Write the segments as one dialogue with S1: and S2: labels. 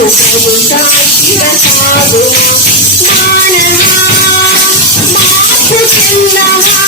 S1: ముక్కు దాచిన సాగు మానవా మార్పు చెందవా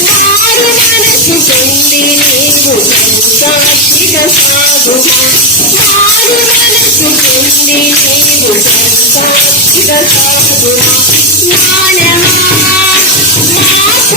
S1: నారి మనసు పొంది నీవు సంసాక్షిగా సాగుమా నారి మనసు పొంది నీవు సంసాక్షిగా సాగుమా జ్ఞానమా నాకు